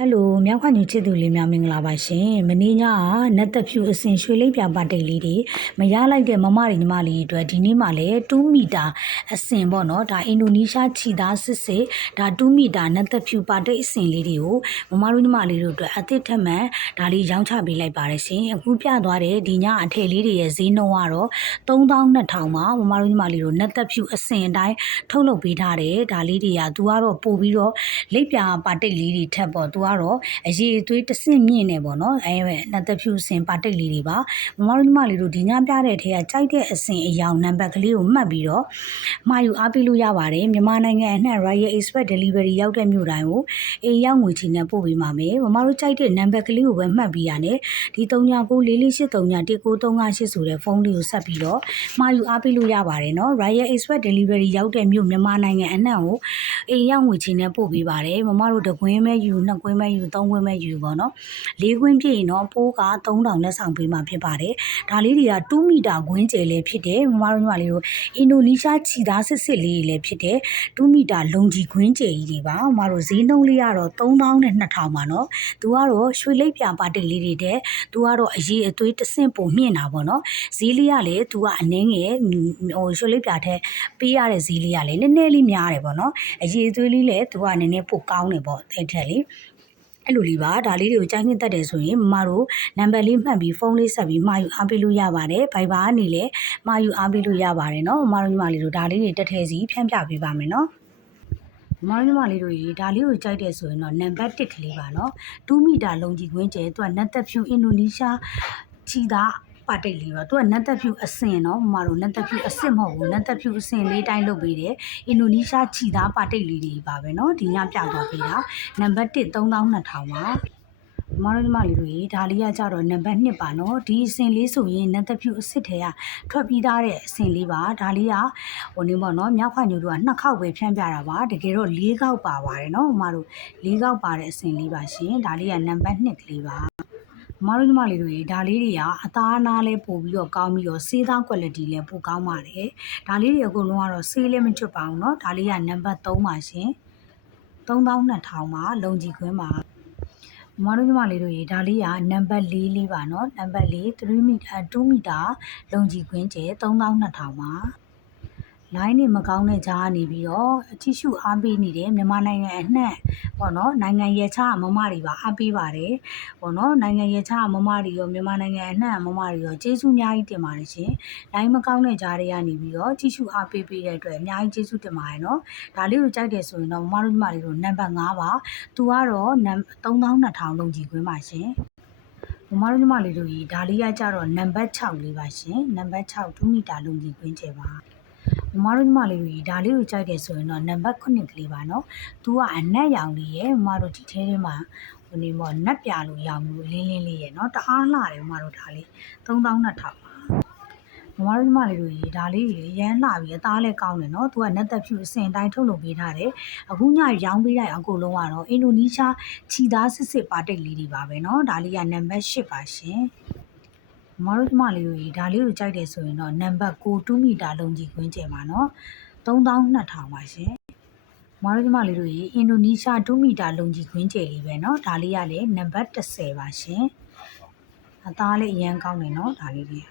ဟယ်လိုမြောက်ခွညူချစ်သူလေးများမင်္ဂလာပါရှင်မင်းညကနတ်သက်ဖြူအစင်ရွှေလိပ်ပြပါတိတ်လေးတွေမရလိုက်တဲ့မမတွေညီမလေးတွေအတွက်ဒီနေ့မှလည်း2မီတာအစင်ပေါ့နော်ဒါအင်ဒိုနီးရှားခြီသားစစ်စစ်ဒါ2မီတာနတ်သက်ဖြူပါတိတ်အစင်လေးတွေကိုမမတို့ညီမလေးတို့အတွက်အသစ်ထက်မှန်ဒါလေးရောင်းချပေးလိုက်ပါတယ်ရှင်အခုပြသွားတဲ့ဒီညအထည်လေးတွေရဲ့ဈေးနှုန်းကတော့3200ပါမမတို့ညီမလေးတို့နတ်သက်ဖြူအစင်အတိုင်းထုတ်လုပ်ပေးထားတယ်ဒါလေးတွေကသူကတော့ပို့ပြီးတော့လိပ်ပြပါတိတ်လေးတွေထက်ပေါ့သူကတော့အရေးအသွေးတစ်ဆင့်မြင့်နေပေါ့နော်အဲနှစ်သက်ဖြူစင်ပါတိတ်လေးတွေပါမမတို့ညီမလေးတို့ဒီညပြတဲ့ထဲကကြိုက်တဲ့အစင်အယောင်နံပါတ်ကလေးကိုမှတ်ပြီးတော့မှာယူအားပေးလို့ရပါတယ်မြန်မာနိုင်ငံအနှံ့ Royal Express Delivery ရောက်တဲ့မြို့တိုင်းကို အေးရောက်ငွေချီနဲ့ပို့ပေးပါမယ်မမတို့ကြိုက်တဲ့နံပါတ်ကလေးကိုပဲမှတ်ပြီးရတယ်ဒီ3994483938ဆိုတဲ့ဖုန်းလေးကိုဆက်ပြီးတော့မှာယူအားပေးလို့ရပါတယ်နော် Royal Express Delivery ရောက်တဲ့မြို့မြန်မာနိုင်ငံအနှံ့ကိုအေးရောက်ငွေချီနဲ့ပို့ပေးပါတယ်မမတို့တကွင်းမဲ့ယူနှစ်ကွင်းမဲ့ယူသုံးကွင်းမဲ့ယူပေါ့နော်လေးကွင်းပြည့်ရင်တော့ပိုးက3000လက်ဆောင်ပေးမှာဖြစ်ပါတယ်ဒါလေးတွေက2မီတာကွင်းကျယ်လေးဖြစ်တယ်မမတို့ညီမလေးတို့အင်ဒိုနီးရှားခြီသားစစ်စစ်လေးတွေလည်းဖြစ်တယ်2မီတာလုံကြီးကွင်းကျယ်ကြီးတွေပါမမတို့ဈေးနှုန်းလေးကတော့3000နဲ့2000ပါနော်သူကတော့ရွှေလိပ်ပြပါတိတ်လေးတွေတဲ့သူကတော့အရေးအသွေးတစ်ဆင့်ပုံမြင့်တာပေါ့နော်ဈေးလေးကလည်းသူကအနှင်းငယ်ဟိုရွှေလိပ်ပြထက်ပေးရတဲ့ဈေးလေးကလည်းနည်းနည်းလေးများတယ်ပေါ့နော်အရေးအသွေးလေးလည်းသူကနည်းနည်းပိုကောင်းတယ်ပေါ့အဲ့ထက်လေးအဲ့လိုလေးပါဒါလေးတွေကိုကြိုင်းနှစ်သက်တယ်ဆိုရင်မမတို့နံပါတ်လေးမှတ်ပြီးဖုန်းလေးဆက်ပြီးမှာယူအားပေးလို့ရပါတယ်ဘိုင်ဘာကနေလည်းမှာယူအားပေးလို့ရပါတယ်နော်မမတို့ညီမလေးတို့ဒါလေးတွေတက်ထဲစီဖြန့်ပြပေးပါမယ်နော် မမတို့ညီမလေးတို့ရေဒါလေးကိုကြိုက်တယ်ဆိုရင်တော့နံပါတ်1ကလေးပါနော်2မီတာလုံးကြီးကွင်းကျဲသူကနတ်သက်ဖြူအင်ဒိုနီးရှားခြီသားပါတိတ်လေးပါသူကနတ်သက်ဖြူအစင်နော်မမတို့နတ်သက်ဖြူအစင်မဟုတ်ဘူးနတ်သက်ဖြူအစင်လေးတိုင်းလုပ်ပေးတယ်အင်ဒိုနီးရှားခြီသားပါတိတ်လေးတွေပါပဲနော်ဒီညပြသွားပေးတာနံပါတ်1 3200ပါ မမတို့ညီမလေးတို့ရေဒါလေးကကြတော့နံပါတ်2ပါနော်ဒီအစင်လေးဆိုရင်နတ်သက်ဖြူအစ်စ်ထဲကထွက်ပြီးသားတဲ့အစင်လေးပါဒါလေးကဟိုနေပေါ့နော်မြောက်ခွညိုတို့ကနှစ်ခေါက်ပဲဖြန့်ပြတာပါတကယ်တော့၄ခေါက်ပါပါတယ်နော်မမတို့၄ခေါက်ပါတဲ့အစင်လေးပါရှင်ဒါလေးကနံပါတ်2ကလေးပါ မမတို့ညီမလေးတို့ရေဒါလေးတွေကအသားအနားလေးပို့ပြီးတော့ကောင်းပြီးတော့စေးသား quality လည်းပိုကောင်းပါတယ်ဒါလေးတွေအကုန်လုံးကတော့စေးလည်းမချွတ်ပါဘူးเนาะဒါလေးကနံပါတ်3ပါရှင်3200ပါလုံကြီးခွင်းပါ မတို့ညီမလေးတို့ရေဒါလေးကနံပါတ်4လေးပါနော်နံပါတ်4 3မီတာ2မီတာလုံခြည်ခွင်းကျဲ3200ပါ line နေမကောင်းတဲ့ကြားကနေပြီးတော့အကြည့်ရှုအားပေးနေတယ်မြန်မာနိုင်ငံအနှံ့ပေါ့နော်နိုင်ငံရဲချမမတွေပါအားပေးပါတယ်ပေါ့နော်နိုင်ငံရဲချမမတွေရောမြန်မာနိုင်ငံအနှံ့မမတွေရောကျေးဇူးအများကြီးတင်ပါတယ်ရှင် line မကောင်းတဲ့ကြားတွေကနေပြီးတော့ကြည့်ရှုအားပေးပေးတဲ့အတွက်အများကြီးကျေးဇူးတင်ပါတယ်နော်ဒါလေးကိုကြိုက်တယ်ဆိုရင်တော့မမတို့ညီမလေးတို့နံပါတ်5ပါသူကတော့3200လုံးကြီးခွင်းပါရှင်မမတို့ညီမလေးတို့ကြီးဒါလေးကကြတော့နံပါတ်6လေးပါရှင်နံပါတ်6 2မီတာလုံးကြီးခွင်းကျဲပါ မမတို့ညီမလေးတို့ဒါလေးကိုကြိုက်တယ်ဆိုရင်တော့နံပါတ်9ကလေးပါနော်။ तू ကအနက်ရောင်လေးရဲ့မမတို့ဒီထဲထဲမှာဟိုနေမော်နက်ပြလို့ရောင်လို့လင်းလင်းလေးရဲ့နော်တအားလှတယ်မမတို့ဒါလေး3200ပါမမတို့ညီမလေးတို့ရေဒါလေးကြီးရမ်းလှပြီးအသားလည်းကောင်းတယ်နော်။ तू ကနက်သက်ဖြူအစင်တိုင်းထုတ်လုပ်ပေးထားတယ်။အခုညရောင်းပေးလိုက်အကုန်လုံးကတော့အင်ဒိုနီးရှားခြီသားစစ်စစ်ပါတိတ်လေးတွေပါပဲနော်။ဒါလေးကနံပါတ်10ပါရှင်။ မမတို့ညီမလေးတို့ရေဒါလေးကိုကြိုက်တယ်ဆိုရင်တော့နံပါတ်6 2မီတာလုံးကြီးခွင်းကျဲပါနော်။3200ပါရှင်။မမတို့ညီမလေးတို့ရေအင်ဒိုနီးရှား2မီတာလုံးကြီးခွင်းကျဲလေးပဲเนาะဒါလေးကလည်းနံပါတ်10ပါရှင်။အသားလေးအရန်ကောင်းတယ်เนาะဒါလေးတွေက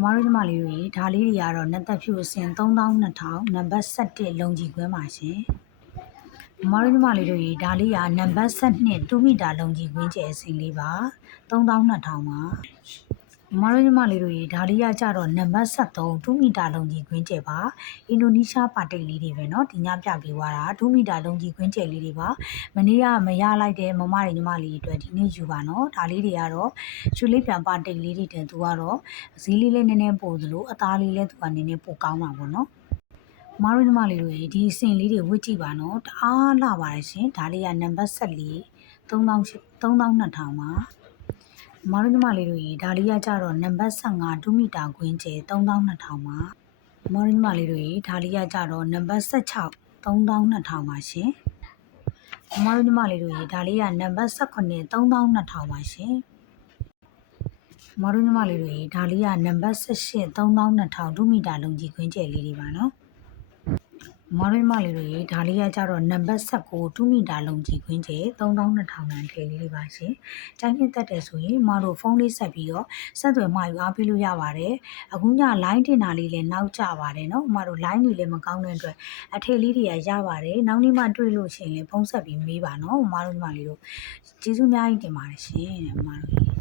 မမတို့ညီမလေးတို့ရေဒါလေးတွေကတော့နက်သက်ဖြူအစင်3200နံပါတ်17လုံးကြီးခွင်းပါရှင်။မမတို့ညီမလေးတို့ရေဒါလေးကနံပါတ်7 2မီတာလုံးကြီးခွင်းကျဲအစင်လေးပါ3200ပါ မမတို့ညီမလေးတို့ရေဒါလေးကကြတော့နံပါတ်73 2မီတာလုံးကြီးခွင်းကျဲပါအင်ဒိုနီးရှားပါတိတ်လေးတွေပဲเนาะဒီညပြပေးသွားတာ2မီတာလုံးကြီးခွင်းကျဲလေးတွေပါမနေ့ကမရလိုက်တဲ့မမတွေညီမလေးတွေအတွက်ဒီနေ့ယူပါเนาะဒါလေးတွေကတော့ချူလေးပြန်ပါတိတ်လေးတွေတဲ့သူကတော့ဈေးလေးလေးနည်းနည်းပို့သလိုအသားလေးလည်းသူကနည်းနည်းပိုကောင်းပါပေါ့เนาะမမတို့ညီမလေးတို့ရေဒီအစင်လေးတွေဝတ်ကြည့်ပါနော်တအားလှပါတယ်ရှင်ဒါလေးကနံပါတ်14 3000 3200ပါ မမတို့ညီမလေးတို့ရေဒါလေးကကြတော့နံပါတ်15 2မီတာခွင်းကျဲ3200ပါမမတို့ညီမလေးတို့ရေဒါလေးကကြတော့နံပါတ်16 3200ပါရှင်မမတို့ညီမလေးတို့ရေဒါလေးကနံပါတ်18 3200ပါရှင်မမတို့ညီမလေးတို့ရေဒါလေးကနံပါတ်18 3200 2မီတာလုံးကြီးခွင်းကျဲလေးတွေပါနော် မတို့ညီမလေးတွေဒါလေးကကြတော့နံပါတ်16 2မီတာလုံးကြီးခွင်းကျ3200တန်ထေလေးလေးပါရှင်။တိုင်းနှစ်သက်တယ်ဆိုရင်မတို့ဖုန်းလေးဆက်ပြီးတော့ဆက်သွယ်မှာယူအားပေးလို့ရပါတယ်။အခုည line တင်တာလေးလည်းနောက်ကျပါတယ်နော်။မတို့ line တွေလည်းမကောင်းတဲ့အတွက်အထည်လေးတွေကရပါတယ်။နောက်နေ့မှတွေ့လို့ရှိရင်လည်းဖုန်းဆက်ပြီးမေးပါနော်။မတို့ညီမလေးတို့ကျေးဇူးအများကြီးတင်ပါတယ်ရှင်။မတို့